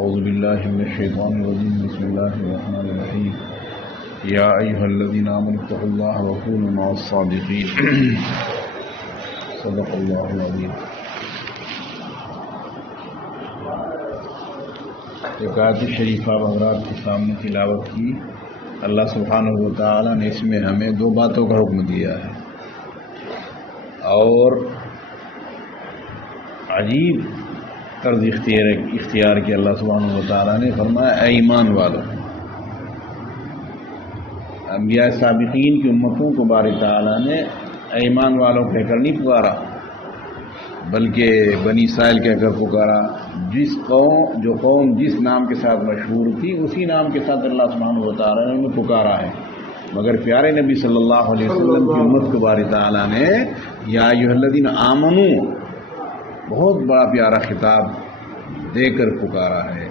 اعوذ باللہ من الشیطان الرجیم بسم اللہ الرحمن الرحیم یا ایھا الذین آمنوا اتقوا اللہ وکونوا مع الصادقین صدق اللہ العظیم۔ ایک آیت شریفہ حضرات کے سامنے تلاوت کی۔ اللہ سبحانہ و تعالیٰ نے اس میں ہمیں دو باتوں کا حکم دیا ہے، اور عجیب طرز اختیار کیا اللہ سبحانہ و تعالیٰ نے۔ فرمایا اے ایمان والو۔ انبیاء سابقین کی امتوں کو باری تعالیٰ نے اے ایمان والو کہہ کر نہیں پکارا، بلکہ بنی اسرائیل کہہ کر پکارا۔ جو قوم جس نام کے ساتھ مشہور تھی اسی نام کے ساتھ اللہ سبحانہ و تعالیٰ نے انہیں پکارا ہے، مگر پیارے نبی صلی اللہ علیہ وسلم کی امت کو باری تعالیٰ نے یا ایھا الذین آمنوا بہت بڑا پیارا خطاب دے کر پکارا ہے۔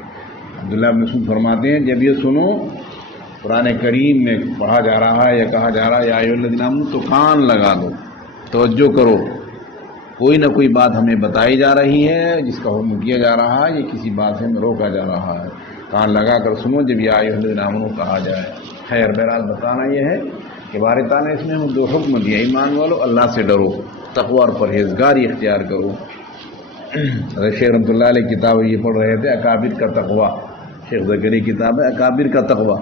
عبداللہ بن مسعود فرماتے ہیں جب یہ سنو قرآن کریم میں پڑھا جا رہا ہے یا کہا جا رہا ہے یا ایھا الذین آمنوا تو کان لگا دو، توجہ کرو، کوئی نہ کوئی بات ہمیں بتائی جا رہی ہے جس کا حکم کیا جا رہا ہے، یا کسی بات سے ہمیں روکا جا رہا ہے۔ کان لگا کر سنو جب یا ایھا الذین آمنوا کہا جائے۔ خیر بہرحال بتانا یہ ہے کہ باری تعالیٰ نے اس میں ہمیں دو حکم دیا، ایمان والو اللہ سے ڈرو، تقوی اور پرہیزگاری اختیار کرو۔ شیخ رحمۃ اللہ علیہ کتاب یہ پڑھ رہے تھے اکابر کا تقوی، شیخ زکریا کتاب ہے اکابر کا تقوی۔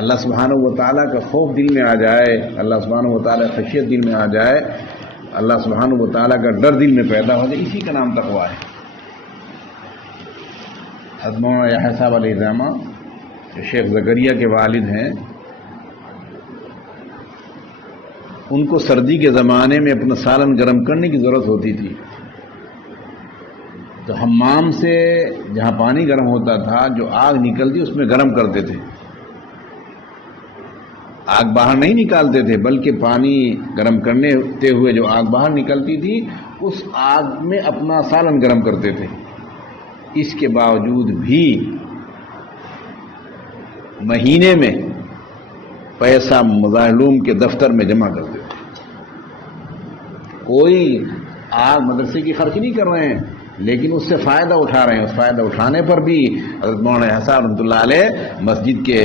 اللہ سبحانہ و تعالیٰ کا خوف دل میں آ جائے، اللہ سبحانہ و تعالیٰ کا خشیت دل میں آ جائے، اللہ سبحانہ و تعالیٰ کا ڈر دل میں پیدا ہو جائے، اسی کا نام تقوی ہے۔ حضرت مولانا یحییٰ صاحب علیہ الرحمہ جو شیخ زکریا کے والد ہیں، ان کو سردی کے زمانے میں اپنا سالن گرم کرنے کی ضرورت ہوتی تھی، تو حمام سے جہاں پانی گرم ہوتا تھا جو آگ نکلتی اس میں گرم کرتے تھے۔ آگ باہر نہیں نکالتے تھے، بلکہ پانی گرم کرنے ہوئے جو آگ باہر نکلتی تھی اس آگ میں اپنا سالن گرم کرتے تھے۔ اس کے باوجود بھی مہینے میں پیسہ مظاہرلوم کے دفتر میں جمع کرتے تھے۔ کوئی آگ مدرسے کی خرچ نہیں کر رہے ہیں، لیکن اس سے فائدہ اٹھا رہے ہیں۔ اس فائدہ اٹھانے پر بھی حضرت مولانا حسان رحمۃ اللہ علیہ مسجد کے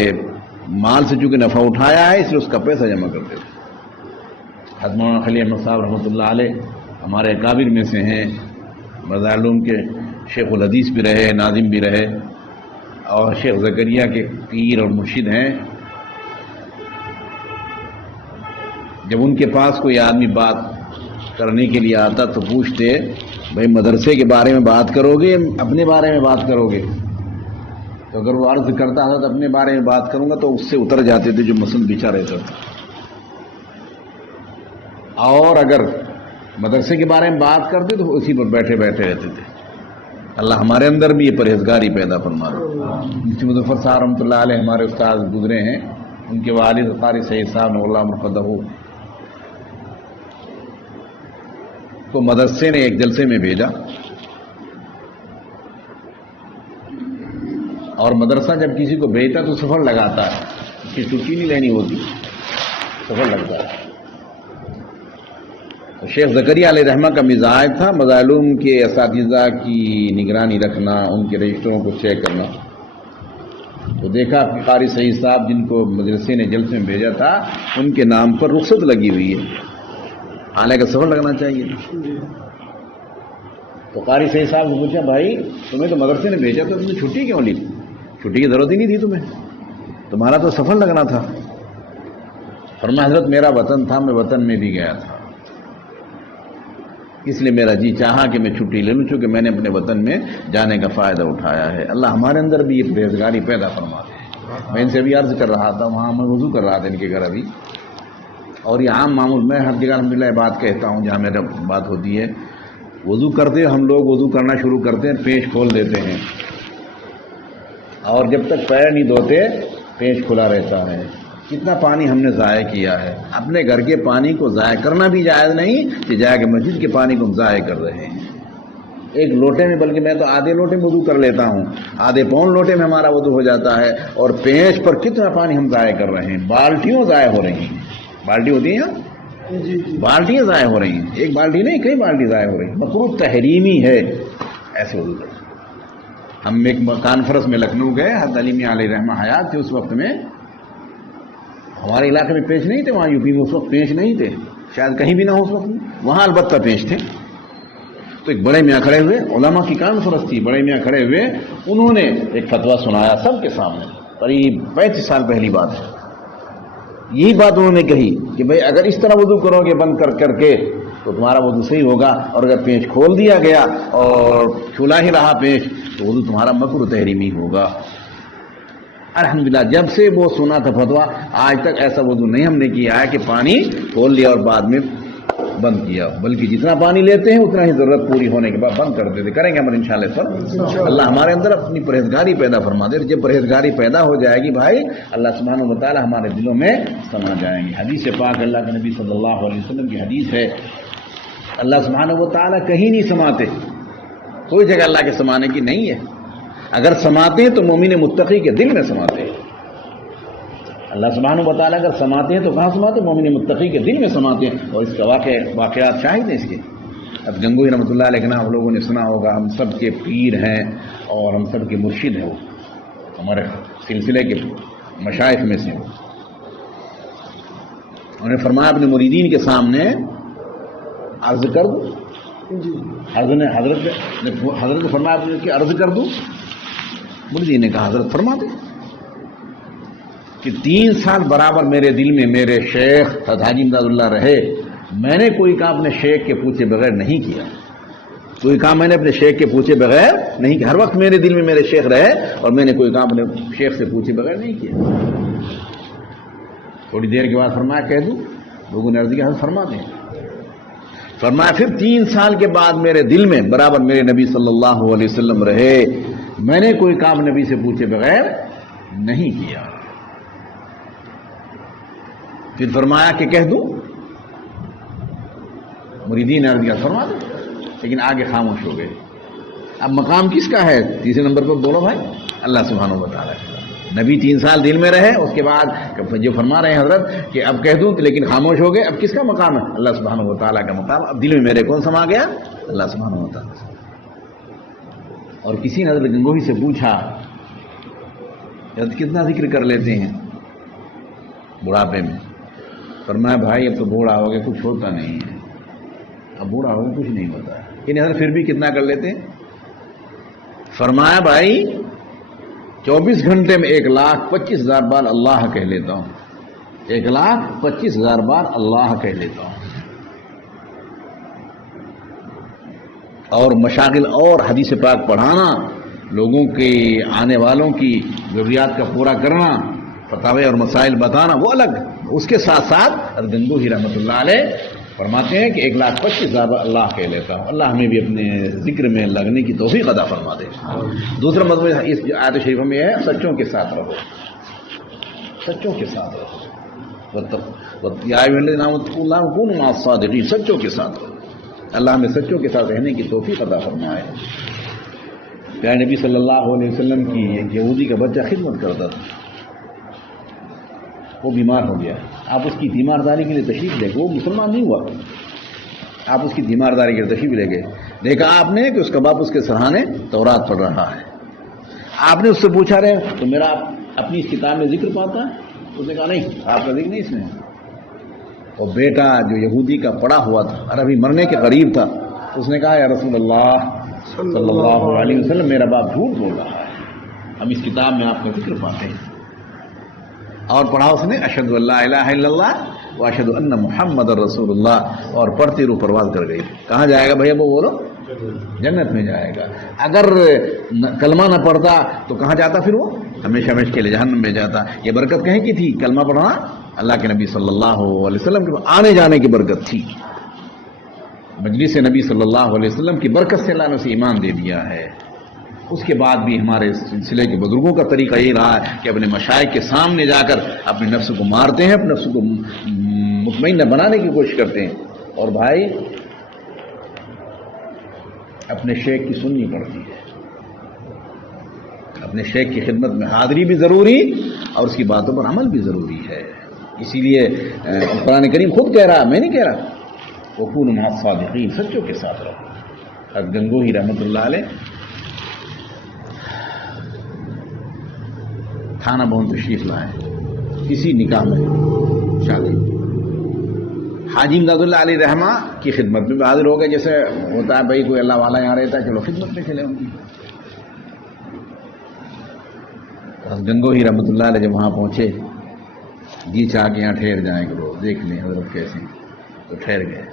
مال سے چونکہ نفع اٹھایا ہے اس لیے اس کا پیسہ جمع کرتے تھے۔ حضرت مولانا خلیل احمد صاحب رحمۃ اللہ علیہ ہمارے اکابر میں سے ہیں، مظاہرلوم کے شیخ الحدیث بھی رہے، ناظم بھی رہے، اور شیخ زکریا کے پیر اور مرشد ہیں۔ جب ان کے پاس کوئی آدمی بات کرنے کے لیے آتا تو پوچھتے بھائی مدرسے کے بارے میں بات کرو گے اپنے بارے میں بات کرو گے؟ تو اگر وہ عرض کرتا تھا تو اپنے بارے میں بات کروں گا تو اس سے اتر جاتے تھے جو مسلم بچا رہتا تھا، اور اگر مدرسے کے بارے میں بات کرتے تو اسی پر بیٹھے بیٹھے رہتے تھے۔ اللہ ہمارے اندر بھی یہ پرہیزگاری پیدا فرما رہا۔ مفتی مظفر صاحب رحمۃ اللہ علیہ ہمارے استاد گزرے ہیں، ان کے والد قاری سید صاحب نے اللہ مرقدہ کو مدرسے نے ایک جلسے میں بھیجا، اور مدرسہ جب کسی کو بھیجتا تو سفر لگاتا ہے، اس کی چھٹی نہیں لینی ہوتی، سفر لگتا ہے۔ تو شیخ زکریا علیہ رحمہ کا مزاج تھا مظاہرلوم کے اساتذہ کی نگرانی رکھنا، ان کے رجسٹروں کو چیک کرنا۔ تو دیکھا کہ قاری سعید صاحب جن کو مدرسے نے جلسے میں بھیجا تھا ان کے نام پر رخصت لگی ہوئی ہے، حالانکہ سفر لگنا چاہیے۔ تو قاری سعید صاحب نے پوچھا بھائی تمہیں تو مدرسے نے بھیجا تو تم نے چھٹی کیوں لی؟ چھٹی کی ضرورت ہی نہیں تھی تمہیں، تمہارا تو سفر لگنا تھا۔ فرمایا حضرت میرا وطن تھا، میں وطن میں بھی گیا تھا، اس لیے میرا جی چاہا کہ میں چھٹی لے لوں، چونکہ میں نے اپنے وطن میں جانے کا فائدہ اٹھایا ہے۔ اللہ ہمارے اندر بھی یہ پرہیزگاری پیدا فرما دے۔ میں ان سے بھی عرض کر رہا تھا، وہاں میں وضو کر رہا تھا ان کے گھر ابھی، اور یہ عام معمول میں ہر جگہ الحمدللہ بات کہتا ہوں جہاں میرا بات ہوتی ہے، وضو کرتے ہم لوگ وضو کرنا شروع کرتے ہیں، پیش کھول دیتے ہیں، اور جب تک پیر نہیں دھوتے پیش کھلا رہتا ہے۔ کتنا پانی ہم نے ضائع کیا ہے۔ اپنے گھر کے پانی کو ضائع کرنا بھی جائز نہیں کہ جا کے مسجد کے پانی کو ہم ضائع کر رہے ہیں۔ ایک لوٹے میں، بلکہ میں تو آدھے لوٹے میں وضو کر لیتا ہوں، آدھے پون لوٹے میں ہمارا وضو ہو جاتا ہے، اور پیش پر کتنا پانی ہم ضائع کر رہے ہیں، بالٹیوں ضائع ہو رہی ہیں۔ بالٹی ہوتی ہیں بالٹیاں ضائع ہو رہی ہیں، ایک بالٹی نہیں کئی بالٹی ضائع ہو رہی ہیں۔ مکروہ تحریمی ہے ایسے وضو کرتے. ہم ایک کانفرنس میں لکھنؤ گئے، حضرت علی میاں علیہ رحمہ حیات تھے اس وقت میں. ہمارے علاقے میں پیش نہیں تھے، وہاں یو پی میں اس وقت پیش نہیں تھے، شاید کہیں بھی نہ ہو اس وقت میں، وہاں البتہ پیش تھے. تو ایک بڑے میاں کھڑے ہوئے، علماء کی کانفرنس تھی، بڑے میاں کھڑے ہوئے، انہوں نے ایک فتویٰ سنایا سب کے سامنے. قریب 35 سال پہلی بات ہے. یہی بات انہوں نے کہی کہ بھئی اگر اس طرح وضو کرو گے بند کر کے تو تمہارا وضو صحیح ہوگا، اور اگر پیچ کھول دیا گیا اور کھلا ہی رہا پیچ تو وضو تمہارا مکروہ تحریمی ہوگا. الحمدللہ جب سے وہ سنا تھا فتویٰ آج تک ایسا وضو نہیں ہم نے کیا ہے کہ پانی کھول لیا اور بعد میں بند کیا، بلکہ جتنا پانی لیتے ہیں اتنا ہی ضرورت پوری ہونے کے بعد بند کر دیتے. کریں گے ہم انشاءاللہ اس پر. اللہ ہمارے اندر اپنی پرہیزگاری پیدا فرما دے. جب پرہیزگاری پیدا ہو جائے گی بھائی، اللہ سبحانہ و تعالی ہمارے دلوں میں سما جائیں گے. حدیث پاک اللہ کے نبی صلی اللہ علیہ وسلم کی حدیث ہے، اللہ سبحانہ و تعالی کہیں نہیں سماتے، کوئی جگہ اللہ کے سمانے کی نہیں ہے. اگر سماتے ہیں تو مومن متقی کے دل میں سماتے ہیں. اللہ سبحانہ و تعالیٰ اگر سماتے ہیں تو کہاں سماتے ہیں؟ مومن متقی کے دل میں سماتے ہیں. اور اس کا واقعات شاہد ہیں اس کے. اب گنگوہی رحمۃ اللہ علیہ کے نام لوگوں نے سنا ہوگا، ہم سب کے پیر ہیں اور ہم سب کے مرشد ہیں، وہ ہمارے سلسلے کے مشائخ میں سے. انہوں نے فرمایا اپنے مریدین کے سامنے عرض کر دوں. حضرت نے فرمایا کہ عرض کر دوں. مریدین نے کہا حضرت فرما دیں. کہ 3 سال برابر میرے دل میں میرے شیخ حاجی امداد اللہ رہے، میں نے کوئی کام اپنے شیخ کے پوچھے بغیر نہیں کیا. کوئی کام میں نے اپنے شیخ کے پوچھے بغیر نہیں کیا. ہر وقت میرے دل میں میرے شیخ رہے اور میں نے کوئی کام اپنے شیخ سے پوچھے بغیر نہیں کیا. تھوڑی دیر کے بعد فرمایا کہہ دوں. لوگوں نے عرض کیا حضرت فرما دیں. فرمایا پھر 3 سال کے بعد میرے دل میں برابر میرے نبی صلی اللہ علیہ وسلم رہے، میں نے کوئی کام نبی سے پوچھے بغیر نہیں کیا. پھر فرمایا کہ کہہ دوں. مریدین نے عرض کیا فرما دیں، لیکن آگے خاموش ہو گئے. اب مقام کس کا ہے؟ تیسرے نمبر پر بولو بھائی، اللہ سبحانہ و تعالیٰ. نبی 3 سال دل میں رہے، اس کے بعد جو فرما رہے ہیں حضرت کہ اب کہہ دوں لیکن خاموش ہو گئے. اب کس کا مقام ہے؟ اللہ سبحانہ و تعالیٰ کا مقام. اب دل میں میرے کون سما گیا؟ اللہ سبحانہ و تعالیٰ. اور کسی نے حضرت گنگوہی سے پوچھا حضرت کتنا ذکر کر لیتے ہیں بڑھاپے میں؟ فرمایا بھائی اب تو بوڑھا ہو گیا، کچھ ہوتا نہیں ہے. اب بوڑھا ہو گیا کچھ نہیں ہوتا ہے. یعنی حضرت پھر بھی کتنا کر لیتے ہیں؟ فرمایا بھائی 24 گھنٹے میں 1,25,000 بار اللہ کہہ لیتا ہوں. 1,25,000 بار اللہ کہہ لیتا ہوں. اور مشاغل اور حدیث پاک پڑھانا، لوگوں کے آنے والوں کی ضروریات کا پورا کرنا، فتاوے اور مسائل بتانا وہ الگ. اس کے ساتھ ساتھ گنگوہی رحمۃ اللہ علیہ فرماتے ہیں کہ 1,25,000 اللہ کہہ لیتا ہوں. اللہ ہمیں بھی اپنے ذکر میں لگنے کی توفیق عطا فرما دے. دوسرا مطلب اس آیت شریفہ میں ہے سچوں کے ساتھ رہو. سچوں کے ساتھ رہو. یا ایھا الذین آمنوا کونوا مع الصادقین. سچوں کے ساتھ رہو. اللہ ہمیں سچوں کے ساتھ رہنے کی توفیق عطا فرمائے. پیارے نبی صلی اللہ علیہ وسلم کی ایک یہودی کا بچہ خدمت کرتا تھا، وہ بیمار ہو گیا. آپ اس کی تیمارداری کے لیے تشریف لے گئے. وہ مسلمان نہیں ہوا، آپ اس کی تیمارداری کے لیے تشریف لے گئے. دیکھا آپ نے کہ اس کا باپ اس کے سرہانے تورات پڑھ رہا ہے. آپ نے اس سے پوچھا رہے تو میرا اپنی اس کتاب میں ذکر پاتا ہے؟ اس نے کہا نہیں، آپ کا ذکر نہیں اس میں. اور بیٹا جو یہودی کا پڑا ہوا تھا اور ابھی مرنے کے قریب تھا، اس نے کہا یا رسول اللہ صلی اللہ علیہ وسلم میرا باپ جھوٹ بول رہا ہے، ہم اس کتاب میں آپ کا ذکر پاتے ہیں. اور پڑھا اس نے اشہد ان لا الہ الا اللہ و اشہد ان محمد رسول اللہ، اور پڑھتی روح پرواز کر گئی. کہاں جائے گا بھیا وہ بولو؟ جنت میں جائے گا. اگر کلمہ نہ پڑھتا تو کہاں جاتا؟ پھر وہ ہمیشہ ہمیشہ کے لیے جہنم میں جاتا. یہ برکت کہیں کی تھی؟ کلمہ پڑھنا اللہ کے نبی صلی اللہ علیہ وسلم کے آنے جانے کی برکت تھی. مجلس نبی صلی اللہ علیہ وسلم کی برکت سے اللہ نے اسے ایمان دے دیا ہے. اس کے بعد بھی ہمارے سلسلے کے بزرگوں کا طریقہ یہ رہا ہے کہ اپنے مشائخ کے سامنے جا کر اپنے نفس کو مارتے ہیں، اپنے نفس کو مطمئن بنانے کی کوشش کرتے ہیں. اور بھائی اپنے شیخ کی سننی پڑتی ہے. اپنے شیخ کی خدمت میں حاضری بھی ضروری اور اس کی باتوں پر عمل بھی ضروری ہے. اسی لیے قرآن کریم خود کہہ رہا، میں نہیں کہہ رہا، وَكُونُوا مَعَ الصَّادِقِينَ. سچوں کے ساتھ رہو. حضرت گنگوہی رحمۃ اللہ علیہ تھانہ بہن تشریف لائے کسی نکاح میں شادی. حاجی امداد اللہ علیہ رحمہ کی خدمت میں حاضر ہو گئے. جیسے ہوتا ہے بھائی کوئی اللہ والا یہاں رہتا ہے چلو خدمت میں چلے. ان کی گنگوہی رحمۃ اللہ علیہ جب وہاں پہنچے جی چاہ کے یہاں ٹھہر جائیں کرو دیکھ لیں حضرت کیسے, تو ٹھہر گئے.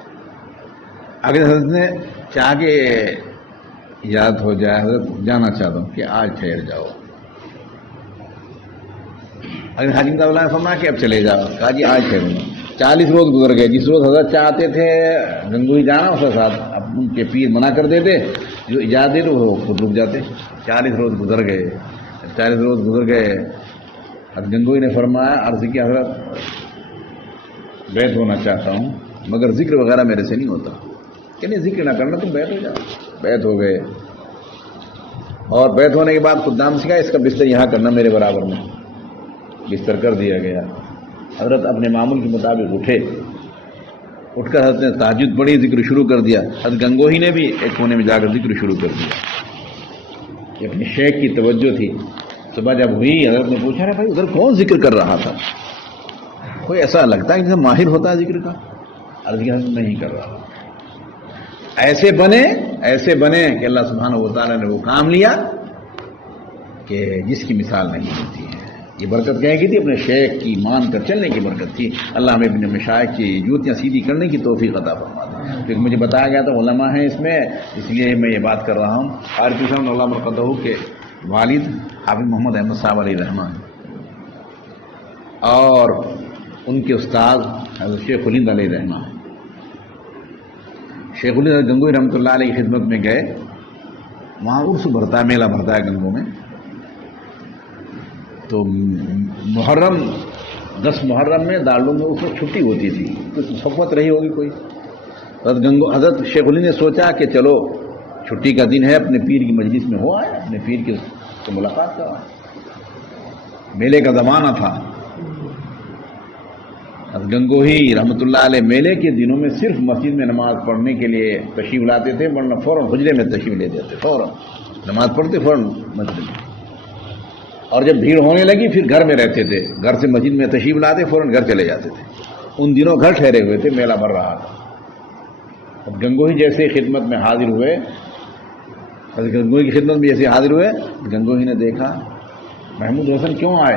اگر حضرت نے چاہ کے یاد ہو جائے حضرت جانا چاہتا ہوں کہ آج ٹھہر جاؤ. اگر حاجی امداد اللہ نے فرمایا کہ اب چلے جاؤ, کہا جی آج ٹھہروں گا. 40 روز گزر گئے. جس روز حضرت چاہتے تھے گنگوہی جانا اس کے ساتھ اب ان کے پیر منع کر دیتے, جو اجازت دیتے وہ خود رک جاتے. 40 روز گزر گئے. 40 روز گزر گئے. حضرت گنگوہی نے فرمایا عرض کی حضرت بیعت ہونا چاہتا ہوں مگر ذکر وغیرہ میرے سے نہیں ہوتا. کہ نہیں ذکر نہ کرنا تم بیعت ہو جاؤ. بیعت ہو گئے اور بیعت ہونے کے بعد خود نام سکھا اس کا بستر یہاں کرنا میرے برابر میں. بستر کر دیا گیا. حضرت اپنے معمول کے مطابق اٹھے. اٹھ کر حضرت نے تہجد پڑھی, ذکر شروع کر دیا. حضرت گنگوہی نے بھی ایک کونے میں جا کر ذکر شروع کر دیا. یہ اپنے شیخ کی توجہ تھی. صبح جب ہوئی حضرت نے پوچھا بھائی ادھر کون ذکر کر رہا تھا؟ کوئی ایسا لگتا ہے کہ ماہر ہوتا ہے ذکر کا؟ عرض کی حضرت نہیں کر رہا. ایسے بنے کہ اللہ سبحانہ و تعالیٰ نے وہ کام لیا کہ جس کی مثال نہیں ہوتی ہے. یہ برکت کہیں کی تھی؟ اپنے شیخ کی مان کر چلنے کی برکت تھی. اللہ ہمیں اپنے مشائخ کی جوتیاں سیدھی کرنے کی توفیق عطا فرما دے. کیونکہ مجھے بتایا گیا تو علماء ہیں اس میں, اس لیے میں یہ بات کر رہا ہوں. عارف صاحب اللہ مرقدہ کے والد حافظ محمد احمد صاحب علیہ رحمان اور ان کے استاد حضرت شیخ الہند علیہ رحمان. شیخ الہند گنگوہی رحمۃ اللہ علیہ کی خدمت میں گئے. وہاں عرس بھرتا ہے, میلہ بھرتا ہے گنگو میں. تو محرم 10 محرم میں دارالعلوم میں اس وقت چھٹی ہوتی تھی. کچھ سخوت رہی ہوگی کوئی. حضرت شیخ الہند نے سوچا کہ چلو چھٹی کا دن ہے, اپنے پیر کی مجلس میں ہو آئے, اپنے پیر کے سے ملاقات کرا. میلے کا زمانہ تھا. گنگوہی رحمۃ اللہ علیہ میلے کے دنوں میں صرف مسجد میں نماز پڑھنے کے لیے تشریف لاتے تھے, ورنہ فوراً حجرے میں تشریف لے دیتے. فوراً نماز پڑھتے فوراً مسجد میں. اور جب بھیڑ ہونے لگی پھر گھر میں رہتے تھے. گھر سے مسجد میں تشریف لاتے فوراً گھر چلے جاتے تھے. ان دنوں گھر ٹھہرے ہوئے تھے, میلہ بھر رہا تھا. اب گنگوہی جیسے خدمت میں حاضر ہوئے, حضرت گنگوہی کی خدمت میں جیسے حاضر ہوئے, گنگوہی نے دیکھا محمود حسن کیوں آئے؟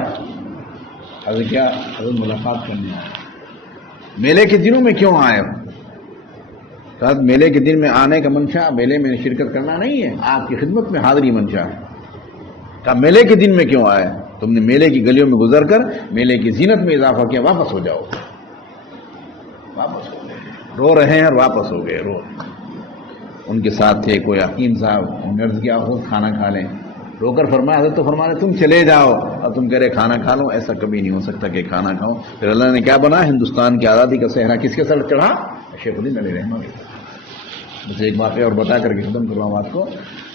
حضرت کیا حضرت ملاقات کرنے آئے. میلے کے دنوں میں کیوں آئے؟ حضرت میلے کے دن میں آنے کا منشا میلے میں شرکت کرنا نہیں ہے, آپ کی خدمت میں حاضری منشا ہے. کہا میلے کے دن میں کیوں آئے؟ تم نے میلے کی گلیوں میں گزر کر میلے کی زینت میں اضافہ کیا, واپس ہو جاؤ. واپس ہو گئے, رو رہے ہیں اور واپس ہو گئے. رو ان کے ساتھ تھے کوئی حکیم صاحب, انہوں نے کیا خود کھانا کھا لیں. رو کر فرمایا حضرت تو فرمایا تم چلے جاؤ, اور تم کہہ رہے کھانا کھا لو. ایسا کبھی نہیں ہو سکتا کہ کھانا کھاؤ. پھر اللہ نے کیا بنا, ہندوستان کی آزادی کا صحرا کس کے سر چڑھا؟ شیخ الہند علیہ رحمہ. مجھے ایک واقعہ اور بتا کر کے ختم کرواؤں آپ کو.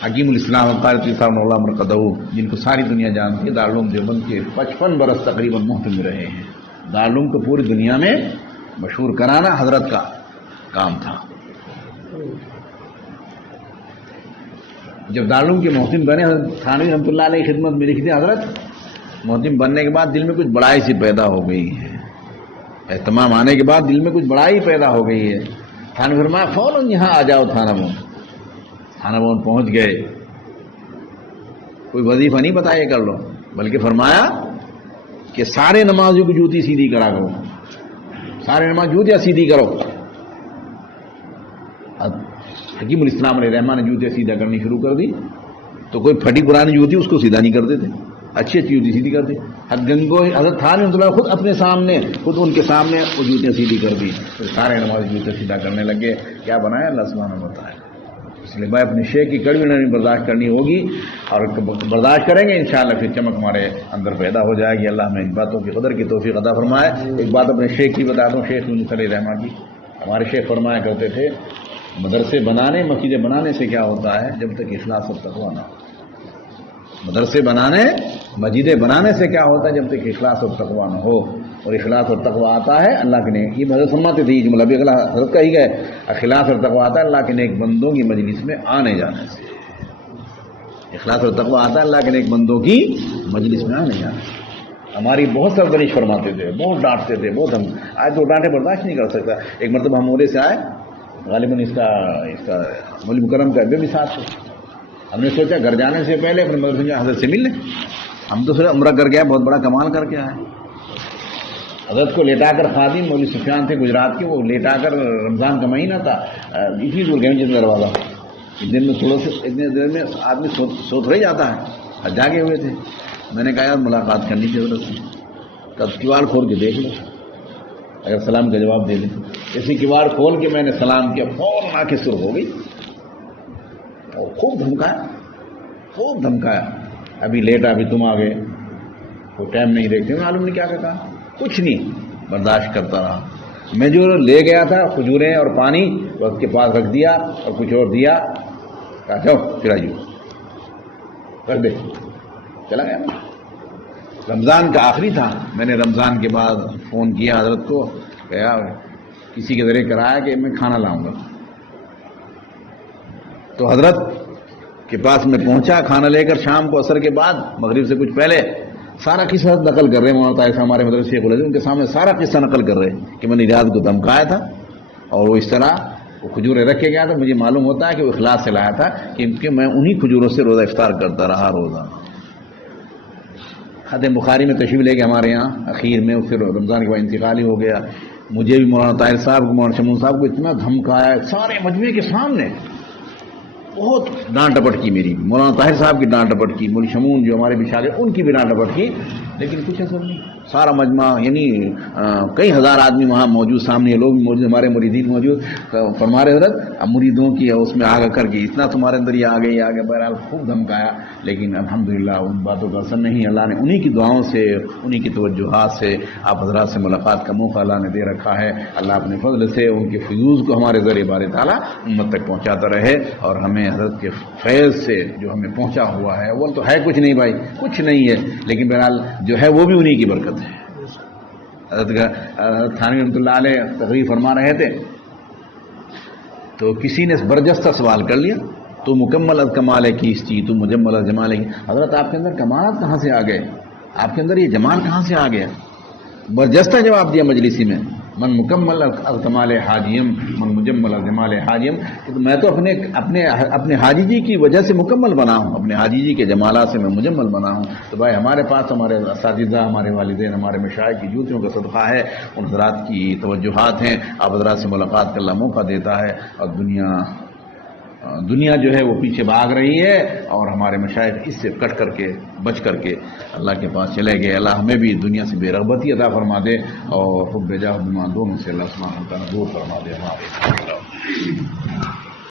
حکیم الاسلام قاری صاحب اللہ مرقدہ جن کو ساری دنیا جانتی ہے, دارالعلوم دیوبند کے 55 برس تقریباً محتم رہے ہیں. دارالعلوم کو پوری دنیا میں مشہور کرانا حضرت کا کام تھا. جب دارالعلوم کے محتم بنے, تھانوی رحمۃ اللہ علیہ خدمت میں لکھتے حضرت محتم بننے کے بعد دل میں کچھ بڑائی سی پیدا ہو گئی ہے. اہتمام آنے کے بعد دل میں کچھ بڑائی پیدا ہو گئی ہے. تھانوی فرمایا فوراً یہاں آ جاؤ تھانہ بھون. تھانہ بھون پہنچ گئے. کوئی وظیفہ نہیں بتایا کر لو, بلکہ فرمایا کہ سارے نمازیوں کی جوتی سیدھی کرا کرو, سارے نماز جوتیاں سیدھی کرو. حکیم الاسلام علیہ رحمٰن نے جوتیاں سیدھا کرنی شروع کر دی. تو کوئی پھٹی پرانی جوتی اس کو سیدھا نہیں کرتے تھے, اچھی اچھی جوتی سیدھی کرتے. حضرت تھانوی رحمۃ اللہ خود اپنے سامنے, خود ان کے سامنے وہ جوتیاں سیدھی کر دی. تو سارے نماز جوتیاں سیدھا کرنے لگے. کیا بنایا اللہ سبحانہ و تعالیٰ. اس لیے بھائی اپنے شیخ کی کڑوی نرمی برداشت کرنی ہوگی, اور برداشت کریں گے انشاءاللہ پھر چمک ہمارے اندر پیدا ہو جائے گی. اللہ ہمیں ان باتوں کی قدر کی توفیق عطا فرمائے. ایک بات اپنے شیخ کی بتا دوں, شیخ یونس علیہ رحمہ کی. ہمارے شیخ فرمایا کرتے تھے مدرسے بنانے مسجدیں بنانے سے کیا ہوتا ہے جب تک اخلاص اور تقویٰ نہ ہو. مدرسے بنانے مسجدیں بنانے سے کیا ہوتا ہے جب تک اخلاص اور تقویٰ نہ ہو. اور اخلاص اور تقوی آتا ہے اللہ کے نیک، یہ حضرت فرماتے تھے، یہ جملہ بھی حضرت کا ہی گئے، اخلاص اور تقوی آتا ہے اللہ کے نیک بندوں کی مجلس میں آنے جانے سے، اخلاص اور تقوی آتا ہے اللہ کے نیک بندوں کی مجلس میں آنے جانے سے۔ ہماری بہت سرزنش فرماتے تھے، بہت ڈانٹتے تھے، بہت ہم آج تو ڈانٹے برداشت نہیں کر سکتا۔ ایک مرتبہ ہم مورے سے آئے، غالباً اس کا مولوی مکرم کا بے بھی ساتھ تھے، ہم نے سوچا گھر جانے سے پہلے اپنے مدرسے حضرت سے مل لیں، ہم تو صرف عمرہ کر کے آئے، بہت بڑا کمال کر کے آئے۔ حضرت کو لیٹا کر خادم مولوی سفیان تھے گجرات کے، وہ لیٹا کر رمضان کا مہینہ تھا، اسی دور گئے جس دروازہ، دن میں تھوڑا سا اتنے دیر میں آدمی سو رہ جاتا ہے، جاگے ہوئے تھے۔ میں نے کہا یار ملاقات کرنی تھی حضرت سے، تب کیواڑ کھول کے دیکھ لو، اگر سلام کا جواب دے دیں۔ اسی کیواڑ کھول کے میں نے سلام کیا، فوراً آنکھیں سرخ ہو گئی اور خوب دھمکایا، ابھی لیٹ ابھی تم آ گئے، وہ ٹائم نہیں دیکھتے، معلوم نہیں کیا کہا، کچھ نہیں، برداشت کرتا رہا۔ میں جو لے گیا تھا کھجوریں اور پانی وقت کے پاس رکھ دیا اور کچھ اور دیا، کہا جاؤ پھر آئیے، رکھ دے، چلا گیا۔ رمضان کا آخری تھا، میں نے رمضان کے بعد فون کیا حضرت کو، کہا کسی کے ذریعے کرایا کہ میں کھانا لاؤں گا، تو حضرت کے پاس میں پہنچا کھانا لے کر شام کو، عصر کے بعد، مغرب سے کچھ پہلے، سارا قصہ نقل کر رہے مولانا طاہر صاحب ہمارے مدرسے شیخ العزیز، ان کے سامنے سارا قصہ نقل کر رہے کہ میں نے ریاض کو دھمکایا تھا اور وہ اس طرح وہ کھجوریں رکھ کے گیا تھا، مجھے معلوم ہوتا ہے کہ وہ اخلاص سے لایا تھا، کیونکہ میں انہی کھجوروں سے روزہ افطار کرتا رہا روزہ۔ خادم بخاری میں تشریف لے کے ہمارے یہاں اخیر میں، پھر رمضان کے بعد انتقال ہی ہو گیا، مجھے بھی مولانا طاہر صاحب کو، مولانا شمون صاحب کو اتنا دھمکایا سارے مجمع کے سامنے، بہت ڈانٹ ڈپٹ کی میری، مولانا طاہر صاحب کی ڈانٹ ڈپٹ کی، مولانا شمون جو ہمارے بشارے ان کی بھی ڈانٹ ڈپٹ کی، لیکن کچھ اثر نہیں۔ سارا مجمع یعنی کئی ہزار آدمی وہاں موجود، سامنے لوگ بھی موجود، ہمارے مریدین موجود، فرما رہے حضرت اب مریدوں کی اس میں آگے کر کے اتنا تمہارے اندر یہ آگے یہ آگے، بہرحال خوب دھمکایا، لیکن الحمدللہ ان باتوں کا اثر نہیں، اللہ نے انہی کی دعاؤں سے، انہی کی توجہات سے آپ حضرات سے ملاقات کا موقع اللہ نے دے رکھا ہے۔ اللہ اپنے فضل سے ان کے فیوز کو ہمارے ذریعے بار تعالیٰ امت تک پہنچاتا رہے، اور ہمیں حضرت کے فیض سے جو ہمیں پہنچا ہوا ہے، وہ تو ہے کچھ نہیں بھائی، کچھ نہیں ہے، لیکن بہرحال جو ہے وہ بھی انہی کی برکت ہے۔ حضرت تھانوی رحمۃ اللہ علیہ تقریر فرما رہے تھے تو کسی نے برجستہ سوال کر لیا، تو مکمل از کمال ہے کیس چی، تو مجمل از جمال ہے، حضرت آپ کے اندر کمالات کہاں سے آ گئے، آپ کے اندر یہ جمال کہاں سے آ گیا؟ برجستہ جواب دیا مجلسی میں، من مکمل از کمال حاجیم، من مجمل از جمال حاجیم، تو میں تو اپنے حاجی جی کی وجہ سے مکمل بنا ہوں، اپنے حاجی جی کے جمالات سے میں مجمل بنا ہوں۔ تو بھائی ہمارے پاس ہمارے اساتذہ، ہمارے والدین، ہمارے مشائخ کی جوتیوں کا صدقہ ہے، ان حضرات کی توجہات ہیں، آپ حضرات سے ملاقات کا اللہ موقع دیتا ہے، اور دنیا جو ہے وہ پیچھے بھاگ رہی ہے، اور ہمارے مشائخ اس سے کٹ کر کے بچ کر کے اللہ کے پاس چلے گئے۔ اللہ ہمیں بھی دنیا سے بے رغبتی عطا فرما دے، اور حب جاہ ایمان دونوں سے اللہ سبحانہ و تعالیٰ دور فرما دے ہمارے۔